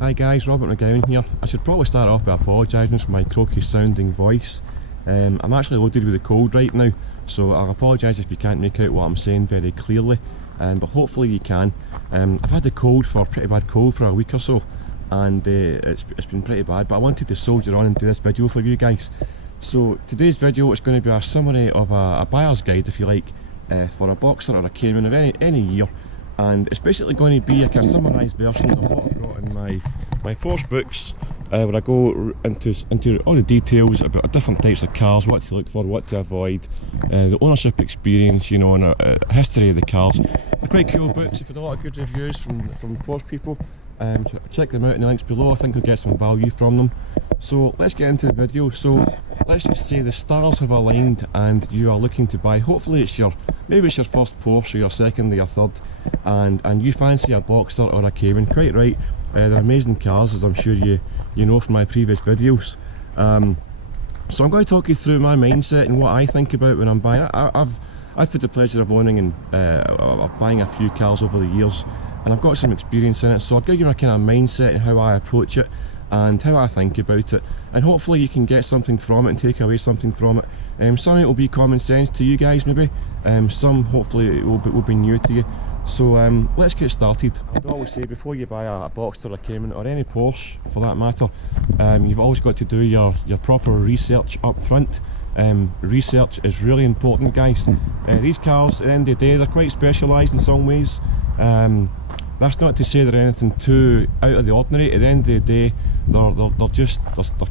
Hi guys, Robert McGowan here. I should probably start off by apologising for my croaky sounding voice. I'm actually loaded with a cold right now, so I'll apologise if you can't make out what I'm saying very clearly, but hopefully you can. I've had a pretty bad cold for a week or so, and it's been pretty bad, but I wanted to soldier on and do this video for you guys. So today's video is going to be a summary of a buyer's guide, if you like, for a Boxster or a Cayman of any year. And it's basically going to be a kind of summarised version of what I've got in my Porsche books, where I go into all the details about different types of cars, what to look for, what to avoid, the ownership experience, you know, and history of the cars. They're quite cool books. I've had a lot of good reviews from Porsche people. So check them out in the links below. I think you'll get some value from them. So let's get into the video. So let's just say the stars have aligned and you are looking to buy. Hopefully maybe it's your first Porsche, or your second or your third, and you fancy a Boxster or a Cayman. Quite right. They're amazing cars, as I'm sure you know from my previous videos. So I'm going to talk you through my mindset and what I think about when I'm buying. I've had the pleasure of owning and of buying a few cars over the years, and I've got some experience in it, so I'll give you my kind of mindset and how I approach it and how I think about it, and hopefully you can get something from it and take away something from it. Some of it will be common sense to you guys maybe, some hopefully it will be new to you. So let's get started. I'd always say before you buy a Boxster, a Cayman, or any Porsche for that matter, you've always got to do your proper research up front. Research is really important, guys. These cars at the end of the day, they're quite specialised in some ways. That's not to say they're anything too out of the ordinary. At the end of the day, they're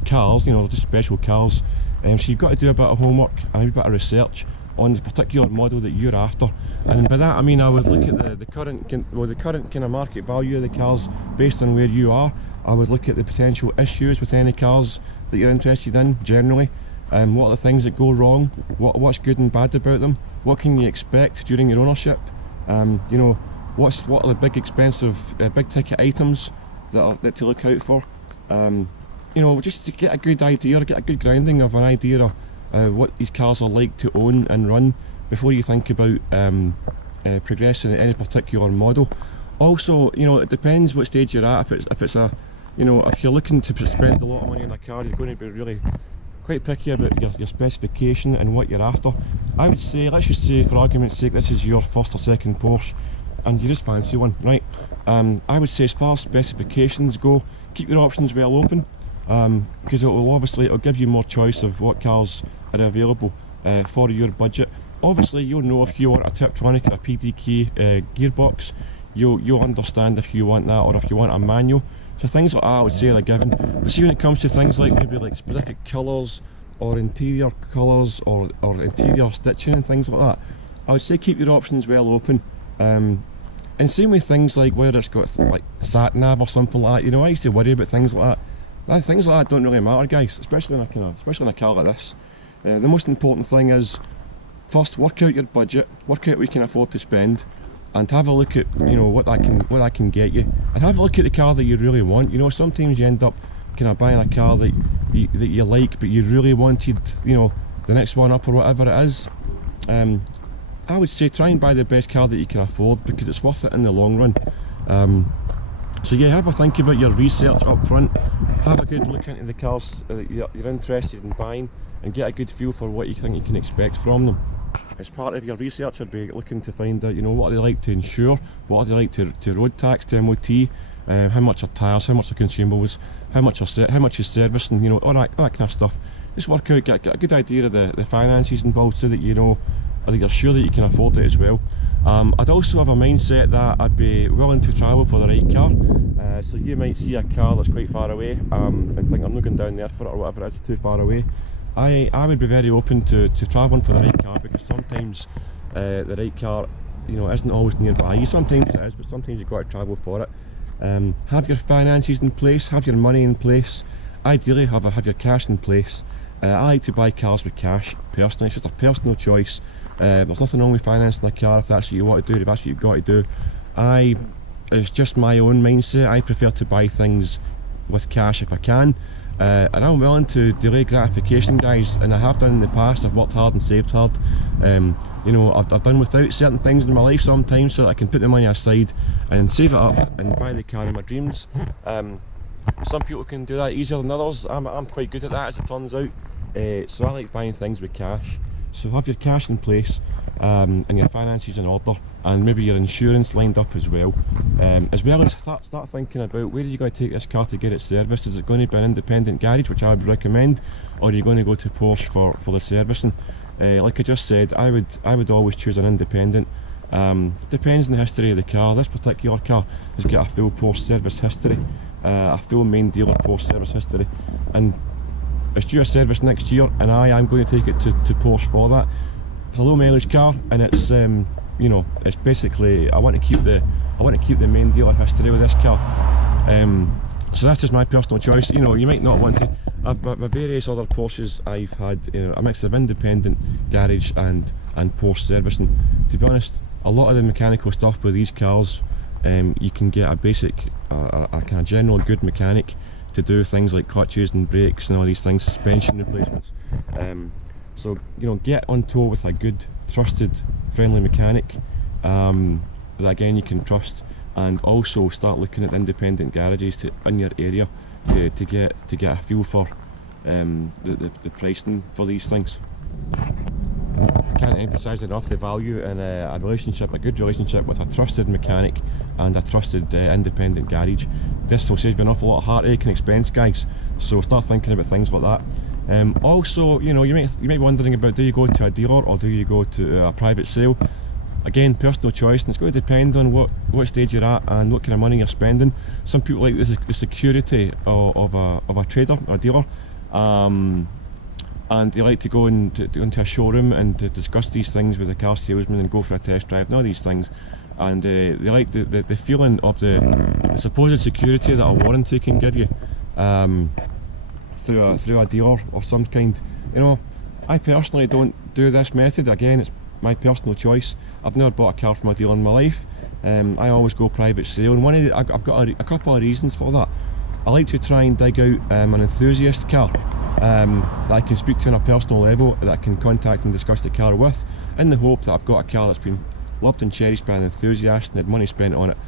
cars, you know, they're just special cars. So you've got to do a bit of homework and a bit of research on the particular model that you're after, and by that I mean I would look at the current kind of market value of the cars based on where you are. I would look at the potential issues with any cars that you're interested in generally. What are the things that go wrong? What's good and bad about them? What can you expect during your ownership? You know, what are the big expensive big ticket items that to look out for? You know, just to get a good idea, get a good grounding of an idea of what these cars are like to own and run before you think about progressing in any particular model. Also, you know, it depends what stage you're at. If it's a, you know, if you're looking to spend a lot of money on a car, you're going to be really quite picky about your specification and what you're after. I would say, let's just say for argument's sake, this is your first or second Porsche and you just fancy one, right? I would say as far as specifications go, keep your options well open, because it'll give you more choice of what cars are available for your budget. Obviously you'll know if you want a Tiptronic or a PDK gearbox, you'll understand if you want that or if you want a manual. So things like that I would say are a given. But see, when it comes to things like maybe like specific colours or interior colours or interior stitching and things like that, I would say keep your options well open. And same with things like whether it's got like sat nav or something like that. You know, I used to worry about things like that. Things like that don't really matter, guys, especially in a car like this. The most important thing is first work out your budget, work out what you can afford to spend, and have a look at, you know, what that can get you, and have a look at the car that you really want. You know, sometimes you end up kind of buying a car that you like, but you really wanted, you know, the next one up or whatever it is. I would say try and buy the best car that you can afford, because it's worth it in the long run. So yeah, have a think about your research up front, have a good look into the cars that you're interested in buying, and get a good feel for what you think you can expect from them. As part of your research, I'd be looking to find out, you know, what are they like to insure, what are they like to road tax, to MOT, how much are tyres, how much are consumables, how much is servicing, you know, all that kind of stuff. Just work out, get a good idea of the finances involved, so that you know, I think you're sure that you can afford it as well. I'd also have a mindset that I'd be willing to travel for the right car. So you might see a car that's quite far away and think, I'm not going down there for it, or whatever, it's too far away. I would be very open to travelling for the right car, because sometimes the right car, you know, isn't always nearby you. Sometimes it is, but sometimes you've got to travel for it. Have your finances in place, have your money in place. Ideally have your cash in place. I like to buy cars with cash personally. It's just a personal choice. There's nothing wrong with financing a car if that's what you want to do, if that's what you've got to do. It's just my own mindset. I prefer to buy things with cash if I can, and I'm willing to delay gratification, guys, and I have done in the past. I've worked hard and saved hard. You know, I've done without certain things in my life sometimes, so that I can put the money aside and save it up and buy the car of my dreams. Some people can do that easier than others. I'm quite good at that, as it turns out. So I like buying things with cash. So have your cash in place, and your finances in order, and maybe your insurance lined up as well as start thinking about where are you going to take this car to get it serviced. Is it going to be an independent garage, which I would recommend, or are you going to go to Porsche for the servicing? Like I just said, I would always choose an independent. Depends on the history of the car. This particular car has got a full Porsche service history, a full main dealer Porsche service history, and it's due a service next year, and I'm going to take it to Porsche for that. It's a low mileage car, and it's it's basically I want to keep the main dealer history with this car. So that's just my personal choice. You might not want to. But various other Porsches I've had, a mix of independent garage and Porsche servicing. To be honest, a lot of the mechanical stuff with these cars, you can get a basic, a kind of general good mechanic to do things like clutches and brakes and all these things, suspension replacements. So get on tour with a good, trusted, friendly mechanic that again you can trust, and also start looking at independent garages in your area to get a feel for the pricing for these things. I can't emphasise enough the value in a good relationship with a trusted mechanic and a trusted independent garage. This will save you an awful lot of heartache and expense, guys. So start thinking about things like that. Also, you might be wondering about, do you go to a dealer or do you go to a private sale? Again, personal choice, and it's going to depend on what stage you're at and what kind of money you're spending. Some people like the security of a trader or a dealer, and they like to go into a showroom and to discuss these things with a car salesman and go for a test drive and all these things. And they like the feeling of the supposed security that a warranty can give you through a dealer of some kind. I personally don't do this method. Again, it's my personal choice. I've never bought a car from a dealer in my life. I always go private sale, and I've got a couple of reasons for that. I like to try and dig out an enthusiast car that I can speak to on a personal level, that I can contact and discuss the car with, in the hope that I've got a car that's been loved and cherished by an enthusiast and had money spent on it.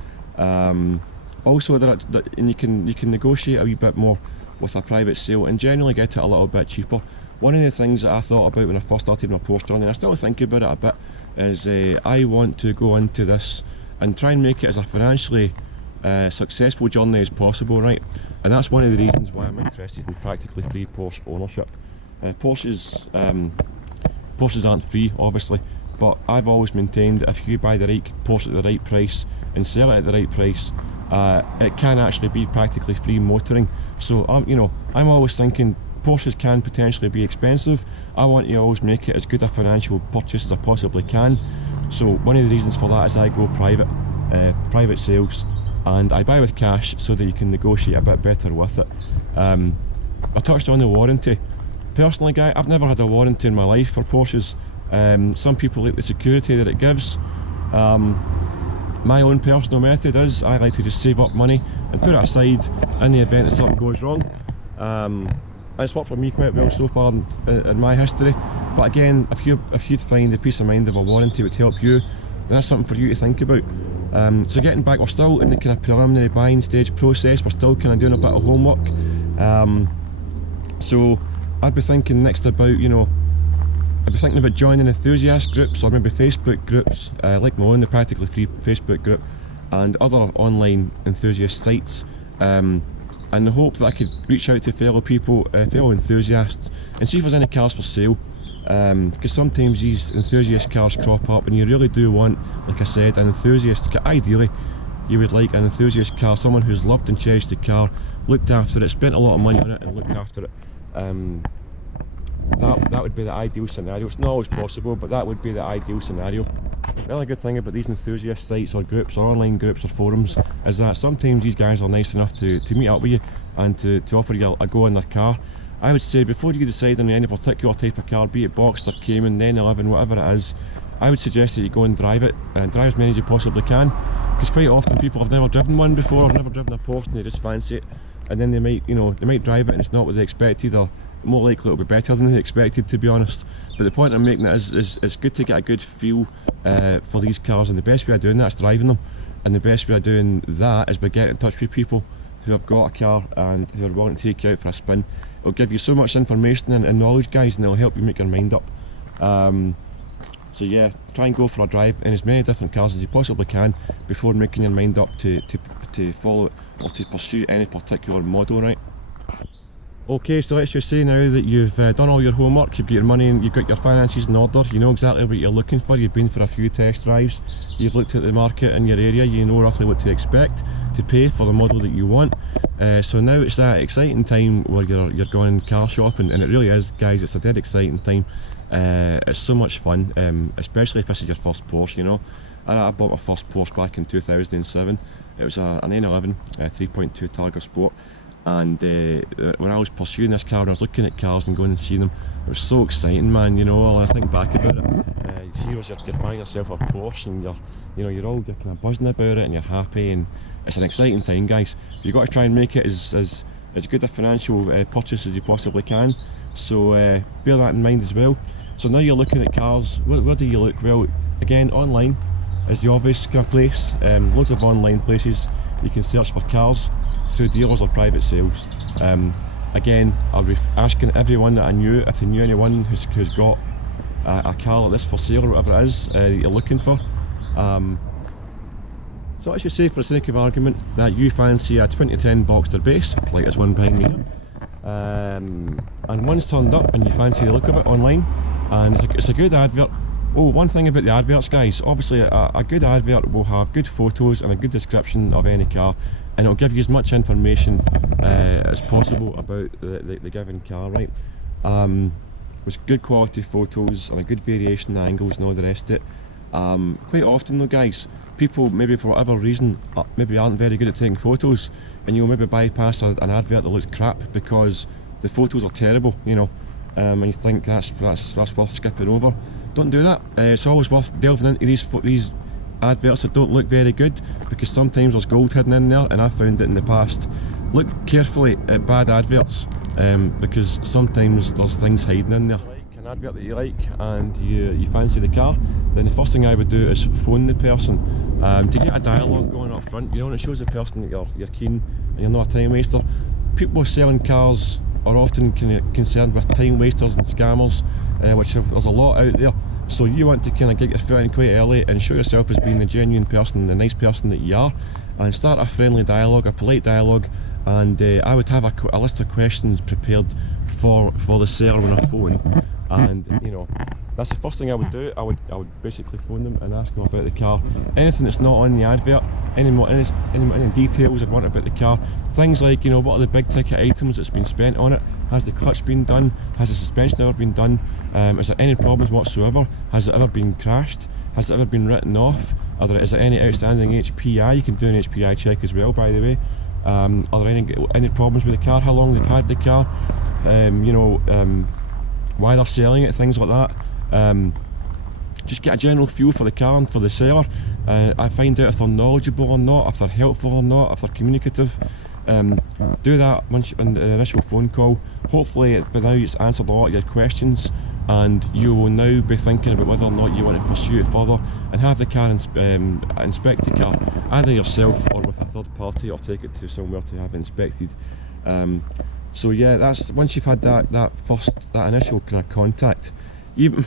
Also, and you can negotiate a wee bit more with a private sale and generally get it a little bit cheaper. One of the things that I thought about when I first started my Porsche journey, and I still think about it a bit, is I want to go into this and try and make it as a financially successful journey as possible, right? And that's one of the reasons why I'm interested in practically free Porsche ownership. Porsches aren't free, obviously, but I've always maintained that if you buy the right Porsche at the right price and sell it at the right price, it can actually be practically free motoring. So I'm always thinking Porsches can potentially be expensive. I want to always make it as good a financial purchase as I possibly can. So one of the reasons for that is I go private sales, and I buy with cash so that you can negotiate a bit better with it. I touched on the warranty. Personally, guy, I've never had a warranty in my life for Porsches. Some people like the security that it gives. My own personal method is I like to just save up money and put it aside in the event that something goes wrong. It's worked for me quite well so far in my history. But again, if you'd find the peace of mind of a warranty would help you, then that's something for you to think about. So getting back, we're still in the kind of preliminary buying stage process. We're still kind of doing a bit of homework. So I'd be thinking next about, I'd be thinking about joining enthusiast groups or maybe Facebook groups, like my own, the Practically Free Facebook group, and other online enthusiast sites, in the hope that I could reach out to fellow people, fellow enthusiasts, and see if there's any cars for sale. Because sometimes these enthusiast cars crop up, and you really do want, like I said, an enthusiast car. Ideally, you would like an enthusiast car, someone who's loved and cherished the car, looked after it, spent a lot of money on it, and looked after it. That would be the ideal scenario. It's not always possible, but that would be the ideal scenario. The other good thing about these enthusiast sites or groups or online groups or forums is that sometimes these guys are nice enough to meet up with you and to offer you a go in their car. I would say before you decide on any particular type of car, be it Boxster, Cayman, 911, whatever it is, I would suggest that you go and drive it, and drive as many as you possibly can, because quite often people have never driven one before, never driven a Porsche, and they just fancy it, and then they might drive it and it's not what they expected, or more likely it'll be better than they expected, to be honest. But the point I'm making is it's good to get a good feel for these cars, and the best way of doing that is driving them, and the best way of doing that is by getting in touch with people who have got a car and who are willing to take you out for a spin. It'll give you so much information and knowledge, guys, and it'll help you make your mind up. So yeah, try and go for a drive in as many different cars as you possibly can before making your mind up to follow or to pursue any particular model, right? Okay, so let's just say now that you've done all your homework, you've got your money and you've got your finances in order, you know exactly what you're looking for, you've been for a few test drives, you've looked at the market in your area, you know roughly what to expect to pay for the model that you want. So now it's that exciting time where you're going car shopping, and it really is, guys, it's a dead exciting time. It's so much fun, especially if this is your first Porsche, you know. I bought my first Porsche back in 2007. It was an 911 3.2 Targa Sport, and when I was pursuing this car and I was looking at cars and going and seeing them, it was so exciting, man, you know. I think back about it, here was you're buying yourself a Porsche and you're all kind of buzzing about it and you're happy, and it's an exciting time, guys. You've got to try and make it as good a financial purchase as you possibly can, so bear that in mind as well. So now you're looking at cars. Where do you look? Well, again, online is the obvious kind of place. Loads of online places you can search for cars through dealers or private sales. Again, I'll be asking everyone that I knew, if they knew anyone who's got a car like this for sale or whatever it is that you're looking for. So let's just say, for the sake of argument, that you fancy a 2010 Boxster base, like this one behind me here, and one's turned up and you fancy the look of it online, and it's a good advert. Oh, one thing about the adverts, guys, obviously a good advert will have good photos and a good description of any car, and it'll give you as much information as possible about the given car, right? With good quality photos and a good variation of angles and all the rest of it. Quite often though, guys, people maybe for whatever reason maybe aren't very good at taking photos, and you'll maybe bypass an advert that looks crap because the photos are terrible, you know, and you think that's worth skipping over. Don't do that. It's always worth delving into these adverts that don't look very good, because sometimes there's gold hidden in there, and I've found it in the past. Look carefully at bad adverts, because sometimes there's things hiding in there. An advert that you like and you fancy the car, then the first thing I would do is phone the person to get a dialogue going up front, you know, and it shows the person that you're keen and you're not a time waster. People selling cars are often concerned with time wasters and scammers, which there's a lot out there. So you want to kind of get your foot in quite early and show yourself as being the genuine person, the nice person that you are, and start a friendly dialogue, a polite dialogue. And I would have a list of questions prepared for the seller when I phone. And you know, that's the first thing I would do. I would basically phone them and ask them about the car. Anything that's not on the advert, any details I'd want about the car. Things like, you know, what are the big ticket items that's been spent on it? Has the clutch been done? Has the suspension ever been done? Is there any problems whatsoever? Has it ever been crashed? Has it ever been written off? Is there any outstanding HPI? You can do an HPI check as well, by the way. Are there any problems with the car? How long they've had the car? You know, why they're selling it, things like that. Just get a general feel for the car and for the seller. I find out if they're knowledgeable or not, if they're helpful or not, if they're communicative. Do that once on the initial phone call. Hopefully by now it's answered a lot of your questions, and you will now be thinking about whether or not you want to pursue it further and have the car inspect the car, either yourself or with a third party, or take it to somewhere to have it inspected. So yeah, that's once you've had that initial kind of contact, you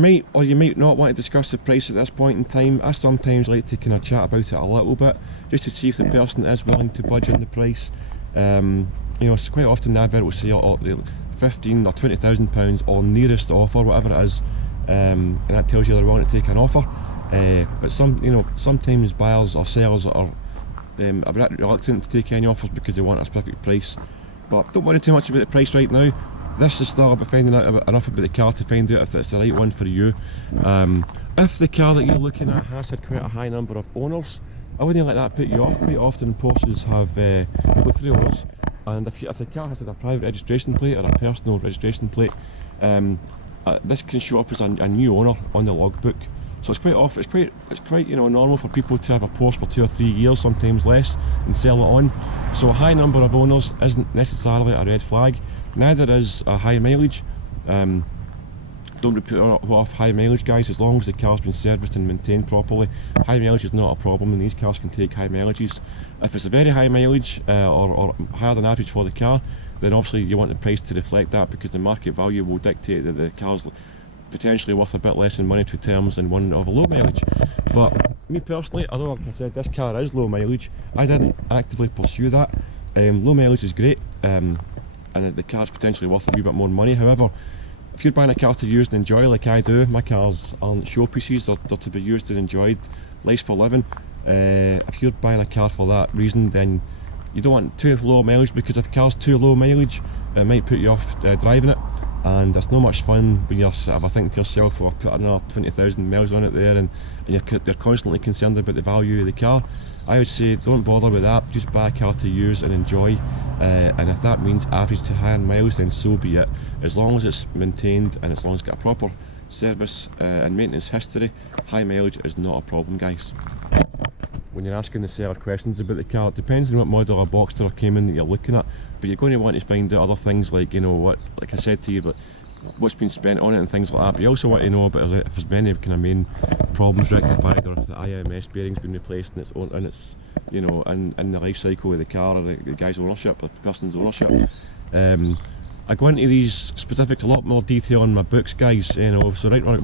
might or you might not want to discuss the price at this point in time. I sometimes like to kind of chat about it a little bit, just to see if the person is willing to budge on the price. You know, it's quite often the advert will say £15,000 or £20,000 or nearest offer, whatever it is, and that tells you they're willing to take an offer. But sometimes buyers or sellers are a bit reluctant to take any offers because they want a specific price. But don't worry too much about the price right now. This is still about finding out enough about the car to find out if it's the right one for you. If the car that you're looking at has had quite a high number of owners, I wouldn't let that put you off. Quite often Porsches have got 3 owners, and if the car has had a private registration plate or a personal registration plate, this can show up as a new owner on the logbook. So it's quite you know, normal for people to have a Porsche for 2 or 3 years, sometimes less, and sell it on. So a high number of owners isn't necessarily a red flag. Neither is a high mileage. don't be put off high mileage, guys. As long as the car's been serviced and maintained properly, high mileage is not a problem, and these cars can take high mileages. If it's a very high mileage or higher than average for the car, then obviously you want the price to reflect that, because the market value will dictate that the car's potentially worth a bit less in monetary terms than one of a low mileage. But me personally, although like I said this car is low mileage, I didn't actively pursue that. Low mileage is great, and the car's potentially worth a wee bit more money. However, if you're buying a car to use and enjoy like I do, my cars aren't showpieces, they're to be used and enjoyed, life's for living. If you're buying a car for that reason, then you don't want too low mileage, because if a car's too low mileage, it might put you off driving it, and it's not much fun when you're sort of thinking to yourself, oh, I've put another 20,000 miles on it there, and you're constantly concerned about the value of the car. I would say don't bother with that, just buy a car to use and enjoy, and if that means average to high miles, then so be it. As long as it's maintained and as long as it's got a proper service and maintenance history, high mileage is not a problem, guys. When you're asking the seller questions about the car, it depends on what model or Boxster or Cayman that you're looking at, but you're going to want to find out other things like, you know, what, like I said to you, but what's been spent on it and things like that. But you also want to know about if there's been any kind of main problems rectified, or if the IMS bearing's been replaced in its you know, in the life cycle of the car, or the guy's ownership, or the person's ownership. I go into these specifics a lot more detail in my books, guys. You know, so right now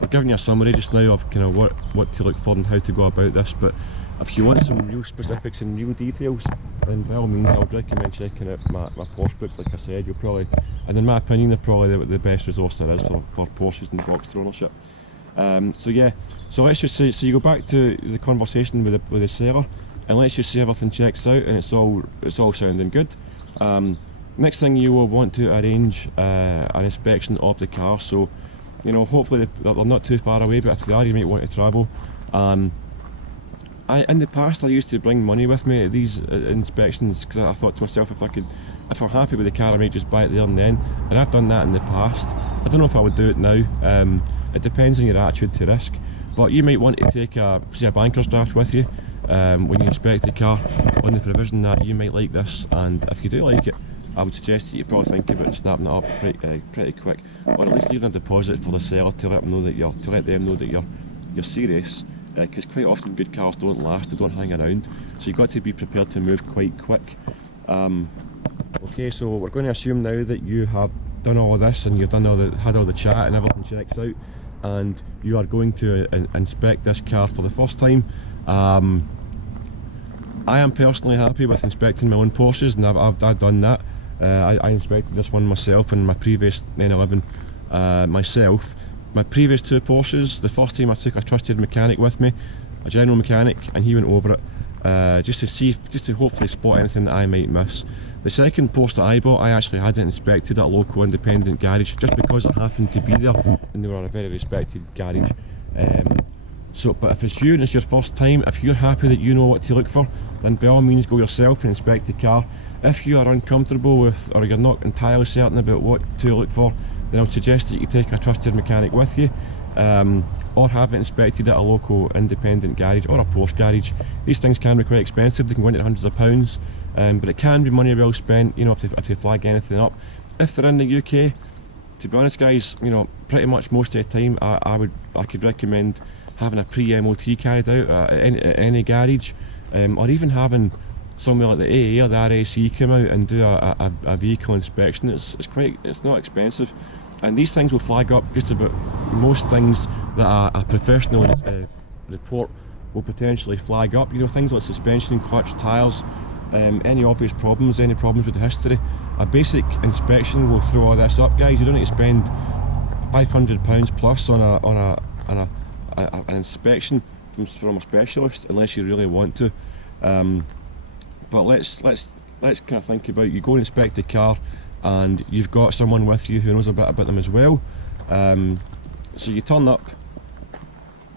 we're giving you a summary just now of kind of what to look for and how to go about this. But if you want some real specifics and real details, then by all means I would recommend checking out my Porsche books. Like I said, you'll probably, and in my opinion, they're probably the best resource there is for Porsches and Boxster ownership. So yeah, so let's just say, so you go back to the conversation with the seller, and let's just say everything checks out and it's all sounding good. Next thing, you will want to arrange an inspection of the car. So, you know, hopefully they're not too far away, but if they are, you might want to travel. In the past, I used to bring money with me at these inspections, because I thought to myself, if I'm happy with the car, I might just buy it there and then. And I've done that in the past. I don't know if I would do it now. It depends on your attitude to risk. But you might want to take a banker's draft with you when you inspect the car, on the provision that you might like this. And if you do like it, I would suggest that you probably think about snapping it up pretty quick, or at least leaving a deposit for the seller to let them know that you're serious. Because quite often good cars don't last, they don't hang around, so you've got to be prepared to move quite quick. Okay, so we're going to assume now that you have done all of this and you've had all the chat and everything checks out, and you are going to inspect this car for the first time. I am personally happy with inspecting my own Porsches, and I've done that. I inspected this one myself in my previous 911 myself. My previous two Porsches, the first time I took a trusted mechanic with me, a general mechanic, and he went over it just to hopefully spot anything that I might miss. The second Porsche that I bought, I actually had it inspected at a local independent garage, just because it happened to be there and they were a very respected garage. But if it's you and it's your first time, if you're happy that you know what to look for, then by all means go yourself and inspect the car. If you are uncomfortable with, or you're not entirely certain about what to look for, then I would suggest that you take a trusted mechanic with you, or have it inspected at a local independent garage or a Porsche garage. These things can be quite expensive, they can go into hundreds of pounds, but it can be money well spent, you know, if they flag anything up. If they're in the UK, to be honest guys, you know, pretty much most of the time I could recommend having a pre-MOT carried out at any garage, or even having somewhere like the AA or the RAC come out and do a vehicle inspection. It's not expensive, and these things will flag up just about most things that a professional report will potentially flag up. You know, things like suspension, clutch, tyres, any obvious problems, any problems with the history. A basic inspection will throw all this up, guys. You don't need to spend £500 plus on an inspection from a specialist unless you really want to. But let's kind of think about, you go and inspect the car and you've got someone with you who knows a bit about them as well. So you turn up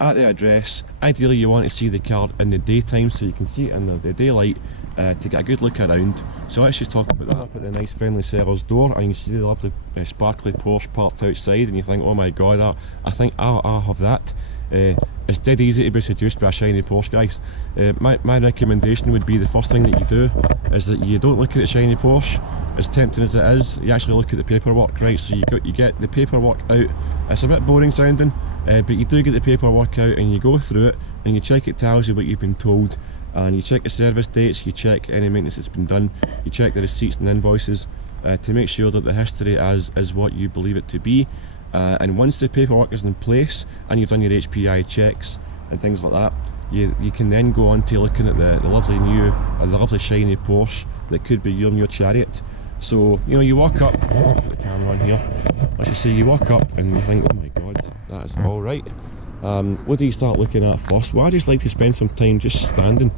at the address. Ideally you want to see the car in the daytime so you can see it in the daylight to get a good look around. So let's just talk about that. Up at the nice friendly seller's door and you can see the lovely sparkly Porsche parked outside, and you think, oh my god, I think I'll have that. It's dead easy to be seduced by a shiny Porsche, guys. My recommendation would be, the first thing that you do is that you don't look at the shiny Porsche. As tempting as it is, you actually look at the paperwork, right? So you get the paperwork out. It's a bit boring sounding, but you do get the paperwork out and you go through it and you check it tells you what you've been told, and you check the service dates, you check any maintenance that's been done, you check the receipts and invoices to make sure that the history is what you believe it to be. And once the paperwork is in place and you've done your HPI checks and things like that, you can then go on to looking at the lovely new, the lovely shiny Porsche that could be your chariot. So, you know, you walk up, put the camera on here, let's just say you walk up and you think, oh my god, that is alright. What do you start looking at first? Well, I just like to spend some time just standing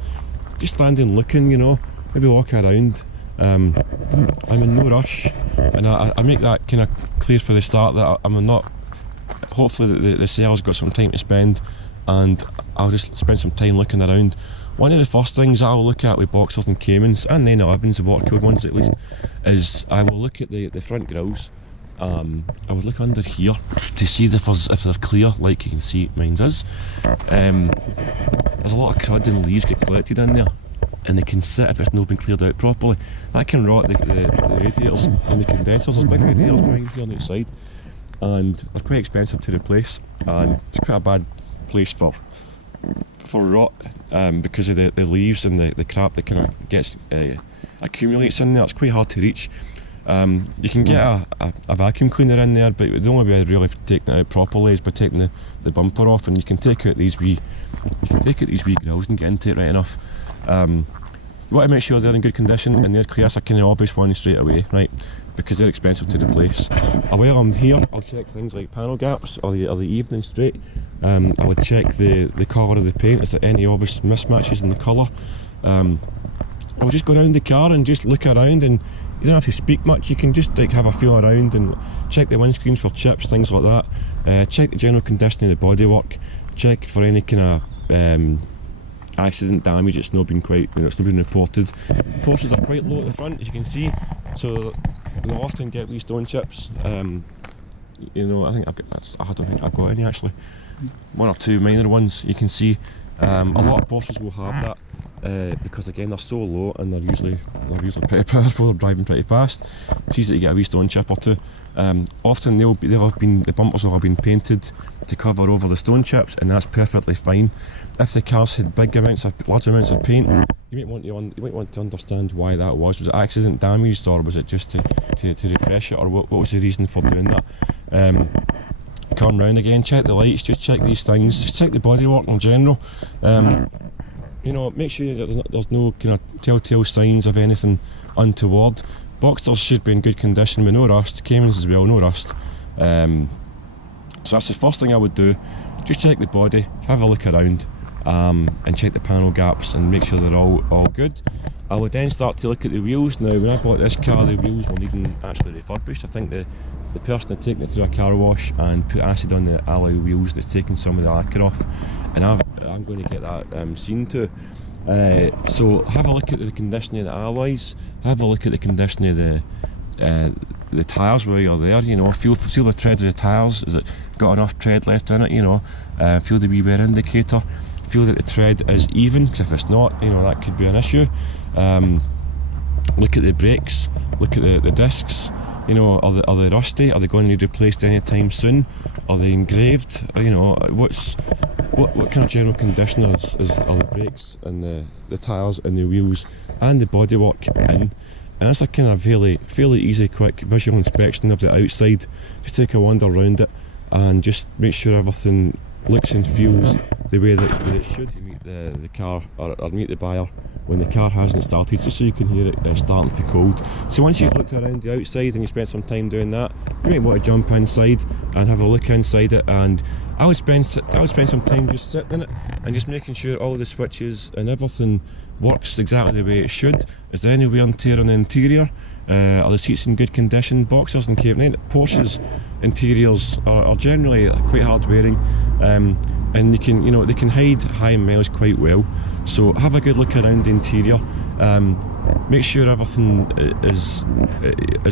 looking, you know, maybe walk around. I'm in no rush, and I make that kind of clear for the start that I'm not, hopefully the seller's got some time to spend, and I'll just spend some time looking around. One of the first things I'll look at with Boxsters and Caymans, and 911s, the water cooled ones at least, is I will look at the front grills. I would look under here to see if they're clear, like you can see mine's is. There's a lot of crud and leaves get collected in there, and they can sit if it's not been cleared out properly. That can rot the radiators and the condensers. There's big radiators behind here on the outside, and they're quite expensive to replace, and it's quite a bad place for rot because of the leaves and the crap that kind of gets accumulates in there. It's quite hard to reach. You can get a vacuum cleaner in there, but the only way of really taking it out properly is by taking the bumper off, and you can take out these wee grills and get into it right enough. You want to make sure they're in good condition and they're clear. That's a kind of obvious one straight away, right? Because they're expensive to replace. While I'm here, I'll check things like panel gaps or the evening straight. I would check the colour of the paint. Is there any obvious mismatches in the colour? I would just go around the car and just look around, and you don't have to speak much. You can just like have a feel around and check the windscreens for chips, things like that. Check the general condition of the bodywork. Check for any kind of accident damage. It's not been quite, it's not been reported. Porsches are quite low at the front, as you can see, so they'll often get wee stone chips. I think I don't think I've got any actually. One or two minor ones. You can see a lot of Porsches will have that because again they're so low and they're usually pretty powerful. They're driving pretty fast. It's easy to get a wee stone chip or two. Often the bumpers will have been painted to cover over the stone chips, and that's perfectly fine. If the cars had large amounts of paint, you might want to understand why that was. Was it accident damaged, or was it just to refresh it, or what was the reason for doing that? Come round again, check the lights, just check these things, just check the bodywork in general. Make sure that there's no kind of telltale signs of anything untoward. Boxsters should be in good condition with no rust, Caymans as well, no rust. So that's the first thing I would do. Just check the body, have a look around, and check the panel gaps and make sure they're all good. I would then start to look at the wheels. Now, when I bought this car, the wheels were needing actually refurbished. I think the person had taken it through a car wash and put acid on the alloy wheels that's taken some of the lacquer off, and I'm going to get that seen to. So have a look at the condition of the alloys, have a look at the condition of the tyres while you're there. Feel the tread of the tyres. Is it got enough tread left in it? Feel the wee wear indicator. Feel that the tread is even, because if it's not, that could be an issue. Look at the brakes, look at the discs. Are they rusty? Are they going to need replaced anytime soon? Are they engraved? What kind of general condition are the brakes and the tyres and the wheels and the bodywork in? And that's a kind of fairly easy, quick visual inspection of the outside. Just take a wander around it and just make sure everything looks and feels the way that it should to meet the car or meet the buyer when the car hasn't started, just so you can hear it starting to cold. So once you've looked around the outside and you spent some time doing that, you might want to jump inside and have a look inside it. And I would spend some time just sitting in it and just making sure all the switches and everything works exactly the way it should. Is there any wear and tear on the interior? Are the seats in good condition? Boxsters and Cayman, Porsche's interiors are generally quite hard wearing, and they can hide high miles quite well. So have a good look around the interior. Make sure everything is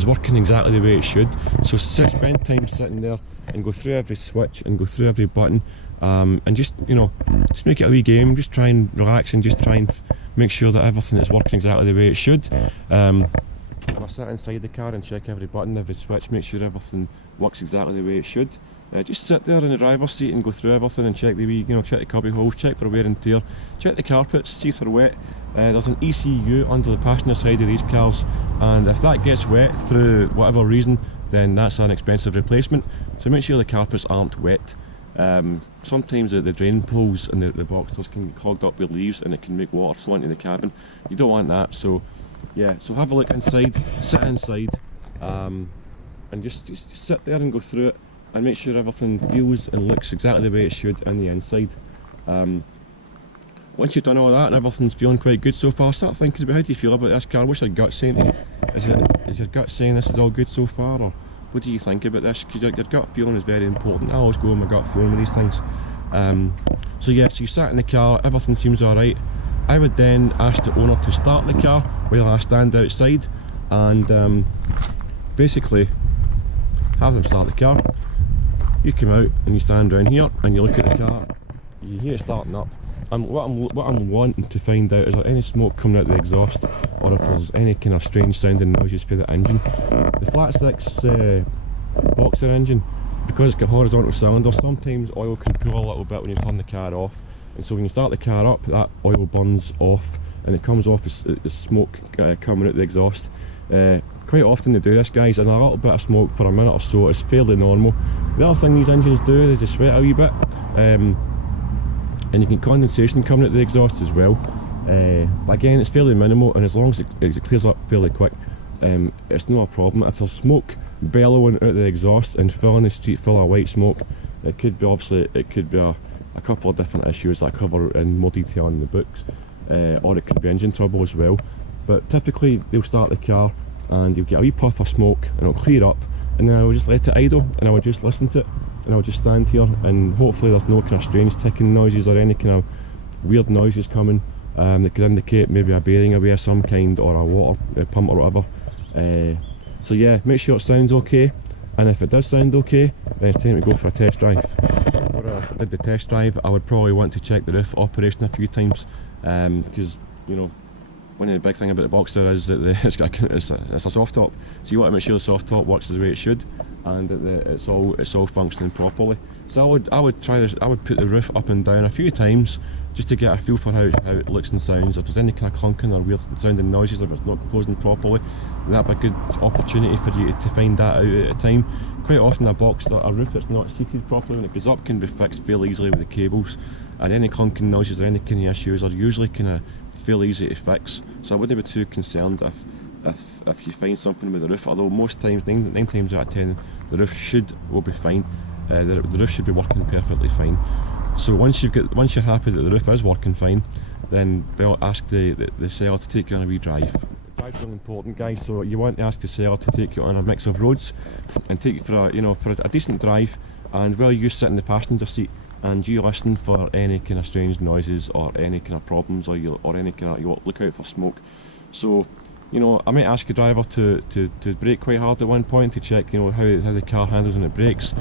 working exactly the way it should. So spend time sitting there and go through every switch and go through every button, and just make it a wee game. Just try and relax and just try and make sure that everything is working exactly the way it should. I sit inside the car and check every button, every switch, make sure everything works exactly the way it should. Just sit there in the driver's seat and go through everything and check the wee, check the cubby holes, check for wear and tear, check the carpets, see if they're wet. There's an ECU under the passenger side of these cars, and if that gets wet through whatever reason, then that's an expensive replacement. So make sure the carpets aren't wet. Sometimes the drain pools and the Boxsters can get clogged up with leaves and it can make water flow into the cabin. You don't want that, so yeah, so have a look inside, sit inside, and just sit there and go through it and make sure everything feels and looks exactly the way it should in the inside. Once you've done all that and everything's feeling quite good so far, start thinking about how do you feel about this car. What's your gut saying to you? Is your gut saying this is all good so far, or what do you think about this? Because your gut feeling is very important. I always go with my gut feeling with these things. So yeah, so you sat in the car, everything seems alright. I would then ask the owner to start the car while I stand outside, and basically have them start the car. You come out and you stand down here and you look at the car, you hear it starting up, and what I'm wanting to find out is there any smoke coming out the exhaust, or if there's any kind of strange sounding noises for the engine. The flat 6 Boxster engine, because it's got horizontal cylinders, sometimes oil can pull a little bit when you turn the car off, and so when you start the car up, that oil burns off and it comes off as smoke coming out the exhaust. Quite often they do this, guys, and a little bit of smoke for a minute or so is fairly normal. The other thing these engines do is they sweat a wee bit, and you get condensation coming out the exhaust as well. But again, it's fairly minimal, and as long as it clears up fairly quick, it's not a problem. If there's smoke bellowing out the exhaust and filling the street full of white smoke, it could be a couple of different issues that I cover in more detail in the books, or it could be engine trouble as well. But typically they'll start the car and you'll get a wee puff of smoke and it'll clear up, and then I would just let it idle and I would just listen to it, and I would just stand here and hopefully there's no kind of strange ticking noises or any kind of weird noises coming that could indicate maybe a bearing away of some kind or a water pump or whatever. So yeah, make sure it sounds okay, and if it does sound okay, then it's time to go for a test drive. Before I did the test drive, I would probably want to check the roof operation a few times, because one of the big thing about the Boxster is that it's a soft top, so you want to make sure the soft top works the way it should, and that it's all functioning properly. So I would put the roof up and down a few times just to get a feel for how it looks and sounds. If there's any kind of clunking or weird sounding noises, if it's not closing properly, that'd be a good opportunity for you to find that out at a time. Quite often a roof that's not seated properly when it goes up can be fixed fairly easily with the cables, and any clunking noises or any kind of issues are usually kind of fairly easy to fix. So I wouldn't be too concerned if you find something with the roof, although most times, 9 times out of 10, the roof will be fine. The roof should be working perfectly fine. So once you're happy that the roof is working fine, then ask the seller to take you on a wee drive. Drive's really important, guys, so you want to ask the seller to take you on a mix of roads and take you for a decent drive, and while you sit in the passenger seat and you listen for any kind of strange noises or any kind of problems, or any kind of, you look out for smoke. So I might ask a driver to brake quite hard at one point to check how the car handles when it brakes.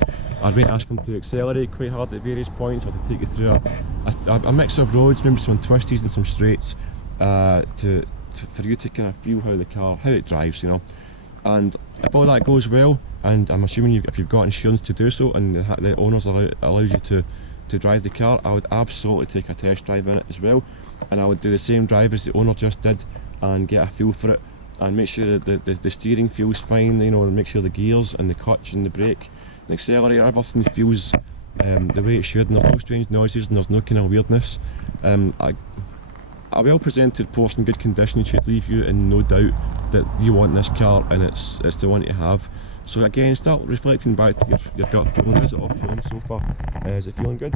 I might ask them to accelerate quite hard at various points, or to take you through a mix of roads, maybe some twisties and some straights, for you to kind of feel how it drives, And if all that goes well, and I'm assuming if you've got insurance to do so, and the owners allows you to drive the car, I would absolutely take a test drive in it as well, and I would do the same drive as the owner just did and get a feel for it, and make sure that the steering feels fine, and make sure the gears and the clutch and the brake and the accelerator, everything feels the way it should, and there's no strange noises and there's no kind of weirdness. A well presented Porsche in good condition should leave you in no doubt that you want this car and it's the one to have. So again, start reflecting back to your gut feeling. How's it all feeling so far? Is it feeling good?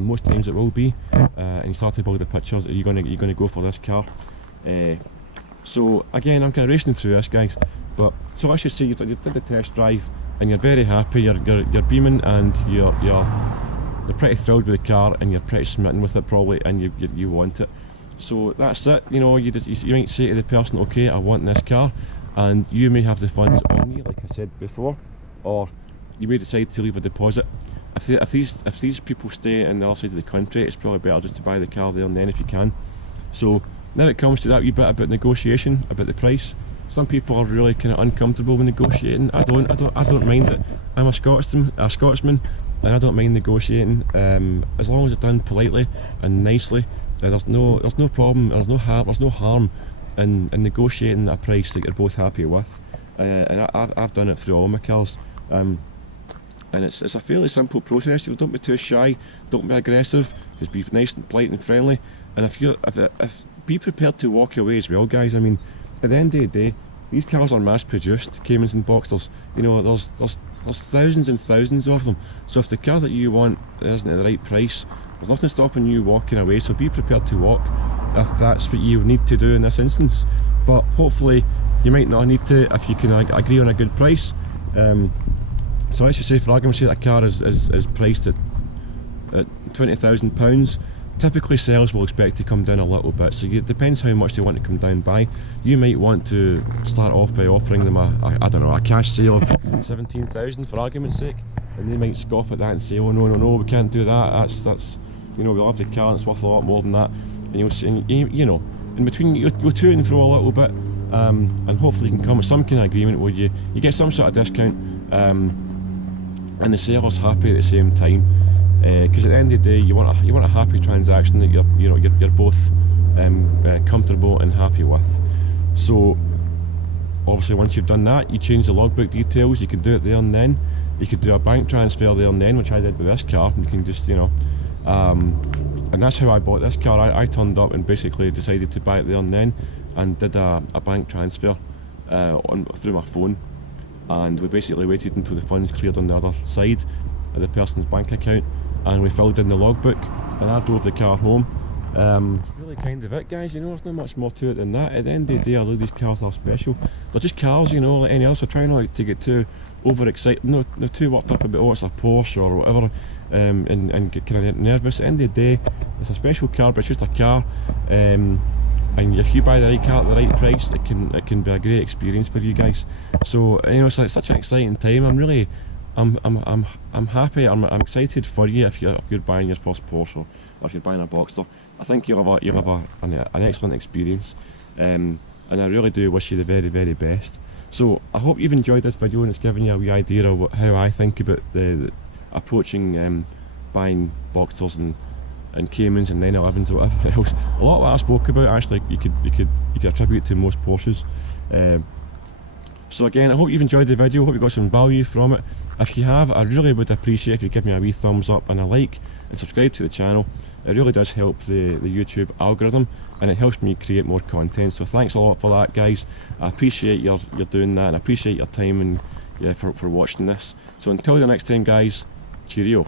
Most times it will be, and you start to build the pictures that you're going to go for this car. So again, I'm kind of racing through this, guys. But so let's just say you did the test drive and you're very happy. You're beaming, and you're pretty thrilled with the car, and you're pretty smitten with it probably, and you want it. So that's it. You might say to the person, okay, I want this car, and you may have the funds on you, like I said before, or you may decide to leave a deposit. If these people stay in the other side of the country, it's probably better just to buy the car there and then if you can. So now it comes to that wee bit about negotiation, about the price. Some people are really kind of uncomfortable with negotiating. I don't mind it. I'm a Scotsman, and I don't mind negotiating as long as it's done politely and nicely. There's no problem. There's no harm in negotiating a price that you're both happy with. And I've done it through all my cars. And it's a fairly simple process. You don't be too shy, don't be aggressive. Just be nice and polite and friendly. And if be prepared to walk away as well, guys. I mean, at the end of the day, these cars are mass-produced, Caymans and Boxsters. You know, there's thousands and thousands of them. So if the car that you want isn't at the right price, there's nothing stopping you walking away. So be prepared to walk if that's what you need to do in this instance. But hopefully, you might not need to if you can agree on a good price. So let's just say, for argument's sake, a car is priced at £20,000. Typically sellers will expect to come down a little bit, so it depends how much they want to come down by. You might want to start off by offering them a cash sale of 17,000 for argument's sake, and they might scoff at that and say, oh no, we can't do that, that's you know, we'll have the car and it's worth a lot more than that. And you'll say, you know, in between you go to and fro a little bit, and hopefully you can come to some kind of agreement where you get some sort of discount, and the seller's happy at the same time. Because at the end of the day, you want a happy transaction that you're both comfortable and happy with. So obviously, once you've done that, you change the logbook details. You can do it there and then. You could do a bank transfer there and then, which I did with this car. You can just, you know, and that's how I bought this car. I turned up and basically decided to buy it there and then, and did a bank transfer through my phone. And we basically waited until the funds cleared on the other side of the person's bank account, and we filled in the logbook, and I drove the car home. It's really kind of it, guys. You know, there's not much more to it than that. At the end of the day, although these cars are special, they're just cars, you know, like any else. So try not to get too overexcited, no too worked up about, oh, it's a Porsche or whatever, and get kind of nervous. At the end of the day, it's a special car, but it's just a car. And if you buy the right car at the right price, it can be a great experience for you guys. So you know, it's like such an exciting time. I'm happy. I'm excited for you if you're buying your first Porsche, or if you're buying a Boxster. I think you'll have an excellent experience, and I really do wish you the very, very best. So I hope you've enjoyed this video and it's given you a wee idea of how I think about the approaching buying Boxsters and Caymans and 911s or whatever else. A lot of what I spoke about, actually, you could attribute to most Porsches. So again, I hope you've enjoyed the video. I hope you got some value from it. If you have, I really would appreciate if you give me a wee thumbs up and a like and subscribe to the channel. It really does help the YouTube algorithm, and it helps me create more content. So thanks a lot for that, guys. I appreciate you're doing that, and I appreciate your time and for watching this. So until the next time, guys, cheerio.